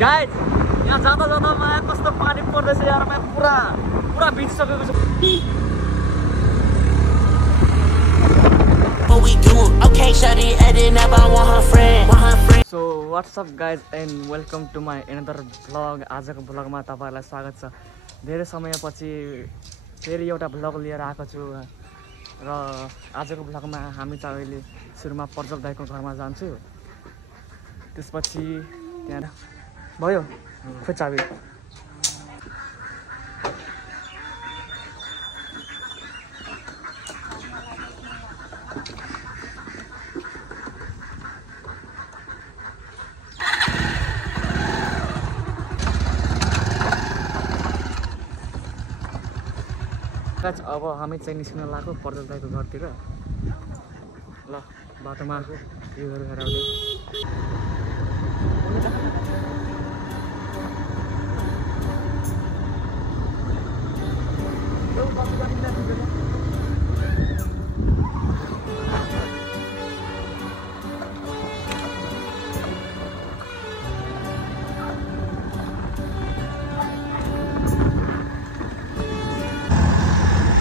guys यहाँ जाँदा जाँदा माया कस्तो पानी पर्दैछ यार म पुरा पुरा भिजिसकेको छु so what's up guys and welcome to my another vlog आजको भ्लगमा तपाईहरुलाई स्वागत छ धेरै समयपछि फेरि एउटा भ्लग लिएर आएको छु र आजको भ्लगमा हामी चाहिँ अहिले सुरुमा प्रज्वल दाइको घरमा जान्छु त्यसपछि त्यहाँ भयो खोइ चाबी अब हामी चाहिँ निस्किन लाग्यो प्रज्वल दाइको घरतिर ल बाटोमा भ्यूहरू हेराउने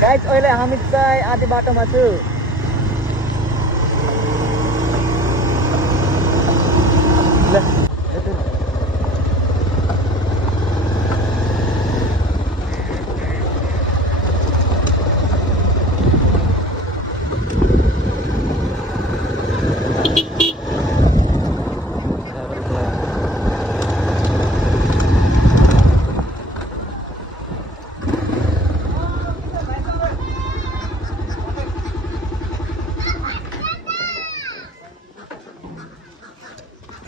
गाइस अहिले हामी चाहिँ आधी बाटोमा छु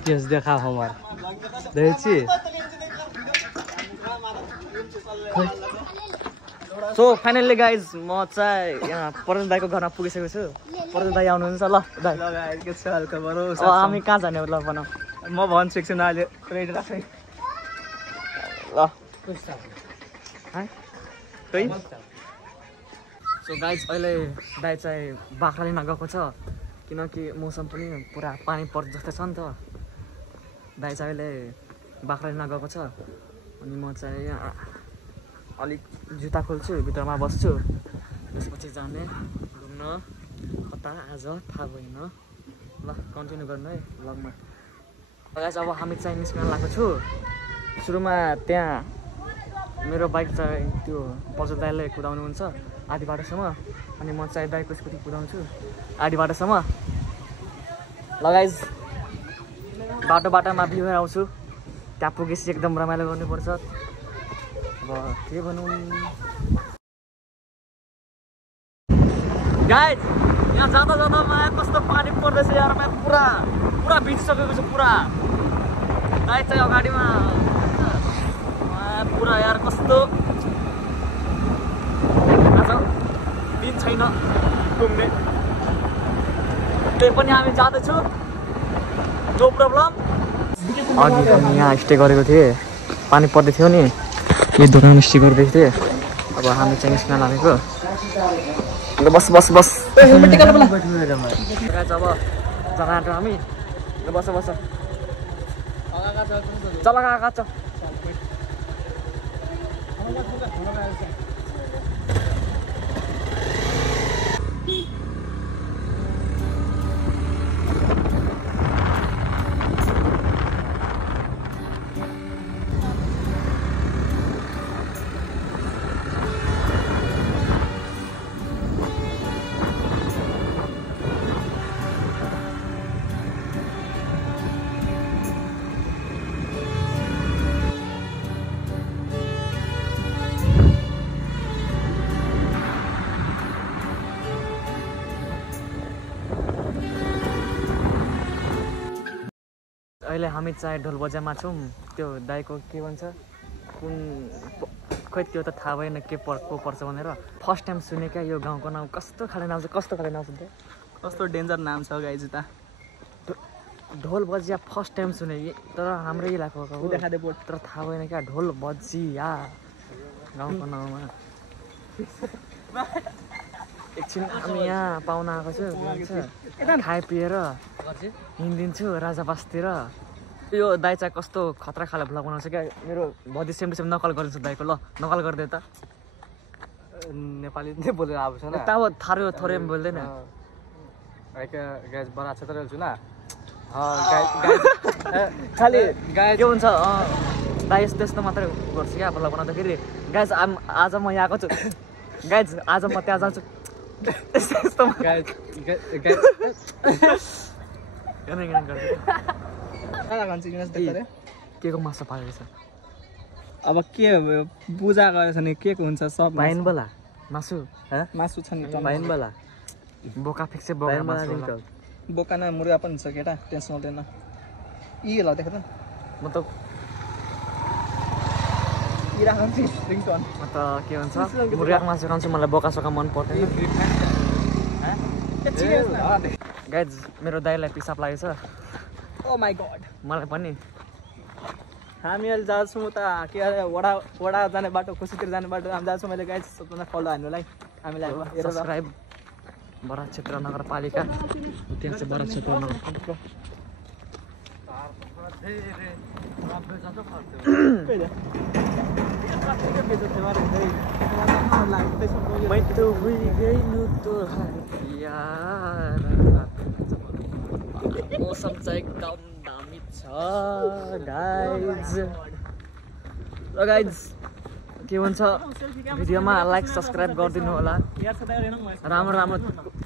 केस देखा हमार देखी सो फाइनल्ली गाइज म चाहिँ यहाँ प्रज्वल दाइको घरमा पुगिसकेको छु प्रज्वल दाइ आउनुहुन्छ ल दाइ के छ हल्का बरु हामी कहाँ जाने हो ल भनौँ म भन्छु एकछिन अहिले रेडी राख्छु ल सो गाइज अहिले दाइ चाहिँ बाख्रा लिन गएको छ किनकि मौसम पनि पुरा पानी पर्छ जस्तै छ नि त दाइ चाहिँ अहिले बाख्रा लिन गएको छ अनि म चाहिँ यहाँ अलिक जुत्ता खोल्छु भित्रमा बस्छु त्यसपछि जाने घुम्न कता आज थाहा भएन ल कन्टिन्यू गर्नु है भ्लगमा गाइस अब हामी चाहिँ निस्कन लागेको छु सुरुमा त्यहाँ मेरो बाइक चाहिँ त्यो प्रज्वल दाइले कुदाउनुहुन्छ आधी बाटोसम्म अनि म चाहिँ दाइको स्कुटी कुदाउँछु आधी बाटोसम्म ल गाइस बाटोमा भ्यू आउँछु त्यहाँ पुगेपछि एकदम रमाइलो गर्नुपर्छ अब के भनौँ गाइस यहाँ जाँदा जाँदा माया कस्तो पानी पर्दैछ यार म पुरा पुरा भिजिसकेको छु पुरा गाइस चाहिँ अगाडिमा पुरा यार कस्तो आज दिन छैन घुम्ने त्यही पनि हामी जाँदैछु नो प्रब्लम अघि हामी यहाँ स्टे गरेको थिएँ पानी पर्दै थियो नि यो दोकान स्टे गर्दै थिएँ अब हामी चाहिँ निस्कन लागेको बस बस बस अब जग्गा हामी बस बस चल गएको छ अहिले हामी चाहिँ ढोल बजारमा छौँ त्यो दाइको के भन्छ कुन खोइ त्यो त थाहा भएन के को पर्छ भनेर फर्स्ट टाइम सुने क्या यो गाउँको नाम कस्तो खाले नाम छ कस्तो खाले नाम छ कस्तो डेन्जर नाम छ गाइज त ढोल बजिया फर्स्ट टाइम सुने तर हाम्रो इलाकाको हो तर थाहा भएन क्या ढोल बजिया गाउँको नाउँमा एकछिन हामी यहाँ पाहुना आएको छु खाए पिएर हिँडिदिन्छु राजा बस्तीतिर यो दाइ चाहिँ कस्तो खतरा खाले भ्लग बनाउँछ क्या मेरो बडी सेम टु सेम नकल गरिन्छ दाइको ल नकल गरिदिए त नेपाली नै बोलेर आएको छ यता अब थारो थोरै पनि बोल्दैन गाइज बना क्षेत्र छु ना खालि के हुन्छ दाइ यस्तो यस्तो मात्रै गर्छु क्या भ्लग बनाउँदाखेरि गाइज आज म यहाँ आएको छु गाइज आज म त्यहाँ जान्छु यस्तो के को मासु पाकेको छ अब के पूजा गरेछ नि के को हुन्छ सब भाइन बोला मासु मासु छ नि भाइन बोला बोका फिक्से बोका मासु बोका न मुर्गा पनि छ केटा टेन्सन हुँदैन यी ल देख त म त रिङटोन म त के भन्छ मुर्गाको मासु खान्छु मलाई बोका सोका मन पर्दैन गाइज मेरो दाइलाई पिसाब लागेछ ओ माई गॉड मलाई पनि हामी अहिले जान्छौँ उता के अरे वडा जाने बाटो खुसीतिर जाने बाटो हामी जान्छौँ मैले गाइज सबजना फलो हान्नुलाई हामीलाई सब्सक्राइब बराक क्षेत्र नगरपालिका त्यहाँ चाहिँ बराक क्षेत्र नगर मौसम चाहिँ एकदम दामी छ गाइज र गाइज के भन्छ भिडियोमा लाइक सब्सक्राइब गरिदिनु होला राम्रो राम्रो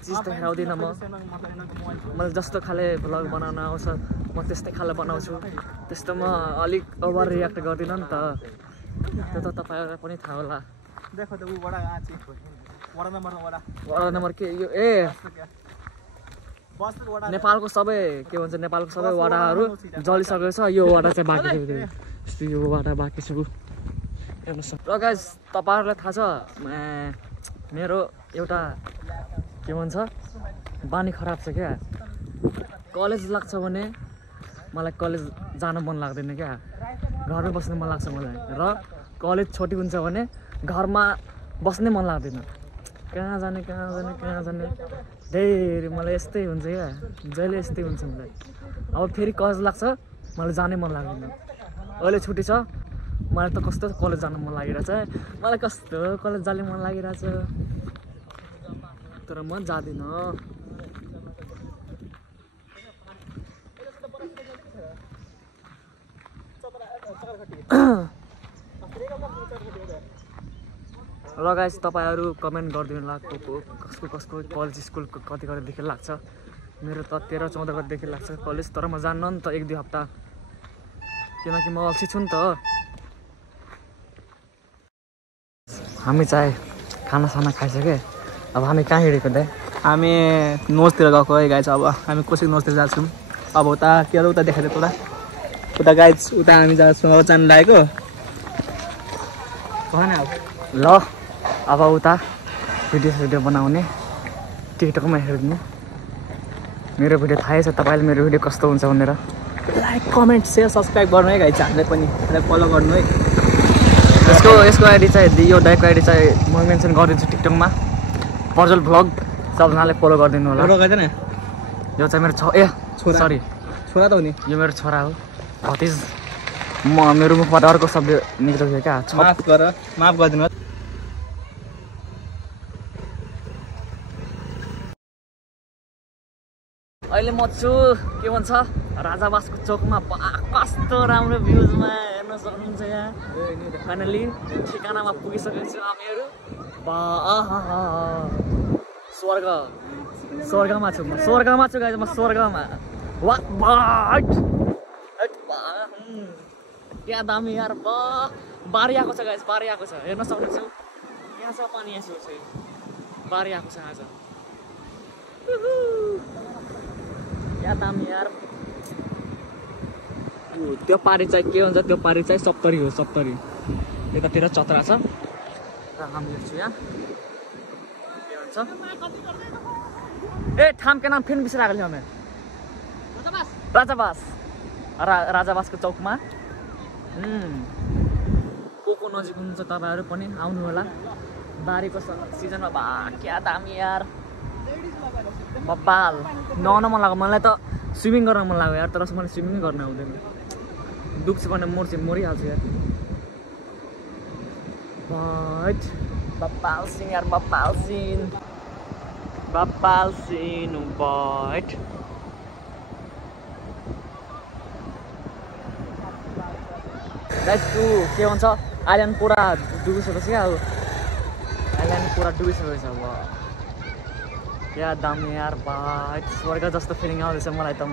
चिज त हेराउँदिनँ मैले जस्तो खाले भ्लग बनाउन आउँछ म त्यस्तै खाले बनाउँछु त्यस्तोमा अलिक ओभर रियाक्ट गर्दिनँ नि त त्यो त तपाईँहरूलाई पनि थाहा होला वडा नम्बर के यो नेपालको सबै के भन्छ नेपालको सबै वडाहरू जलिसकेको छ यो वडा चाहिँ बाँकी छ यो वडा बाँकी छ र गाइस तपाईँहरूलाई थाहा छ मेरो एउटा के भन्छ बानी खराब छ क्या कलेज लाग्छ भने मलाई कलेज जान मन लाग्दैन क्या घरमै बस्न मन लाग्छ मलाई र कलेज छुट्टी हुन्छ भने घरमा बस्नै मन लाग्दैन कहाँ जाने धेरै मलाई यस्तै हुन्छ क्या जहिले यस्तै हुन्छ मलाई अब फेरि कलेज लाग्छ मलाई जानै मन लाग्दैन अहिले छुट्टी छ मलाई त कस्तो कलेज जानु मन लागिरहेछ मलाई कस्तो कलेज जाने मन लागिरहेछ तर म जाँदिनँ र गाइस तपाईँहरू कमेन्ट गरिदिनु होला कसको कलेज स्कुल कति गतिदेखि लाग्छ मेरो त 13-14 गतिदेखि लाग्छ कलेज तर म जान्न नि त 1-2 हप्ता किनकि म अल्छी छु नि त हामी चाहिँ खानासाना खाइसक्यो अब हामी कहाँ हिँडेको दाइ हामी नोजतिर गएको है गाइज अब हामी कसरी नोजतिर जान्छौँ अब उता के अरे उता देखाइदिएको उता गाइज उता हामी जान्छौँ अब जानु लागेको ल अब उता भिडियो बनाउने टिकटकमा हेरिदिनु मेरो भिडियो थाहै छ तपाईँले मेरो भिडियो कस्तो हुन्छ भनेर लाइक कमेन्ट सेयर सब्सक्राइब गर्नु है गाइज हामीलाई पनि फलो गर्नु है यसको आइडी चाहिँ यो दाइको आइडी चाहिँ म मेन्सन गरिदिन्छु टिकटकमा पर्जल भ्लग सबजनाले फलो गरिदिनु होला यो चाहिँ मेरो छोरा सरी छोरा त हो नि यो मेरो छोरा हो भतिज मेरो मुखबाट अर्को शब्द निक्लियो क्या माफ गरिदिनु अहिले म छु के भन्छ राजावासको चोकमा कस्तो राम्रो भ्युजमा हेर्न सक्नुहुन्छ यहाँ फाइनली ठिकानामा पुगिसकेको छु हामीहरू स्वर्गमा छु गाइज म स्वर्गमा क्या दामी यार बारी आएको छ गाइज बारी आएको छ हेर्न सक्नुहुन्छ यहाँ छ पानी यसो बारी आएको छ आज क्या दामी यार त्यो पारी चाहिँ के हुन्छ त्यो पारी चाहिँ सप्तरी हो सप्तरी यतातिर चतरा छ र हामी हेर्छु यहाँ के भन्छ ठाम के नाम फेरि बिर्सिरहेको थियो हामी राजावासको चौकमा को नजिक हुनुहुन्छ तपाईँहरू पनि आउनु होला बारीको सिजनमा क्या दामी यार बब्बाल नुहाउन मन लाग्यो मलाई त स्विमिङ गर्न मन लाग्यो यार तर मैले स्विमिङ गर्न आउँदैन दुख्छ भने मरिहाल्छु यार बट बप्पाल सिंह यार बप्पाल सिंह बट के भन्छ आइल्यान्ड पुरा डुबिसकेपछि अब आइल्यान्ड पुरा डुबिसकेको छ अब या दामी यार बट स्वर्ग जस्तो फिलिङ आउँदैछ मलाई त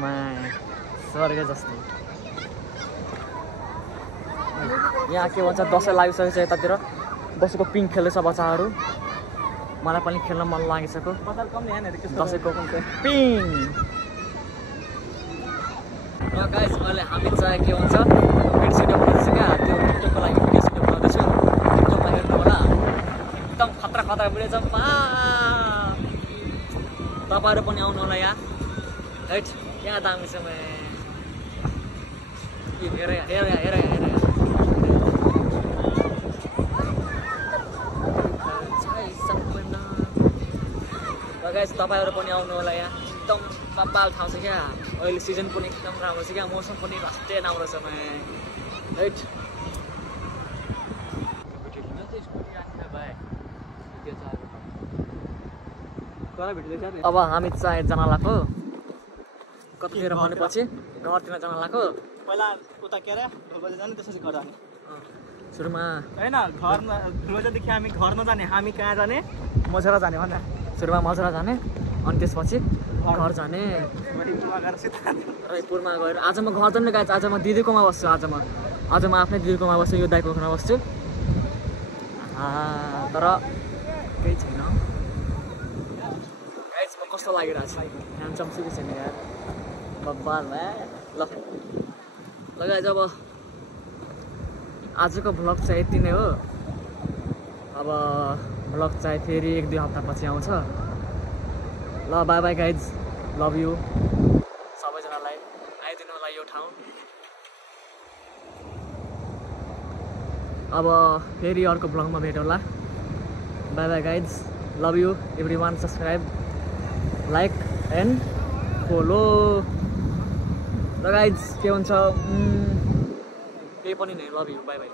स्वर्ग जस्तो यहाँ के भन्छ दसैँ लागिसकेको छ यतातिर दसैँको पिङ खेल्दैछ बच्चाहरू मलाई पनि खेल्न मन लागिसक्यो दसैँको पिङ र गाइस अहिले हामी चाहिँ के भन्छ भिडियो सिडियो बनाउँदैछ क्या त्यो टिकटकको लागि भिडियो सिडियो बनाउँदैछु टिकटकमा हेर्नु होला एकदम खतरा खतरा भिडियो छ तपाईँहरू पनि आउनु होला यहाँ राइट यहाँ दामी छ हेर गाइस तपाईँहरू पनि आउनु होला यहाँ एकदम बब्बाल ठाउँ छ क्या अहिले सिजन पनि एकदम राम्रो छ क्या मौसम पनि रस्ते राम्रो छ राइट अब हामी चाहिँ जान लाग्यो कतिखेर भनेपछि घरतिर जान लाग्यो पहिला उता के अरे ढोलबजे जाने त्यसपछि घर जाने सुरुमा हैन घर ढोलबजेदेखि हामी घर नजाने हामी कहाँ जाने मझेरा जाने भन्न सुरुमा मझेरा जाने अनि त्यसपछि घर जाने रायपुरमा गएर आज म घर जाने गएको आज म दिदीकोमा बस्छु आज म आफ्नै दिदीकोमा बस्छु यो दाइको घरमा बस्छु तर केही छैन गाइस म कस्तो लागिरहेको छ ह्यान्डसम छु कि छैन यार बब्बाल ल गाइस अब आजको भ्लग चाहिँ यति नै हो अब भ्लग चाहिँ फेरि 1-2 हप्तापछि आउँछ ल bye bye guys love you सबैजनालाई आइदिनु होला यो ठाउँ अब फेरि अर्को भ्लगमा भेटौँला bye bye guys love you everyone subscribe like and follow र गाइज के हुन्छ केही पनि नै लभ यु बाई बाई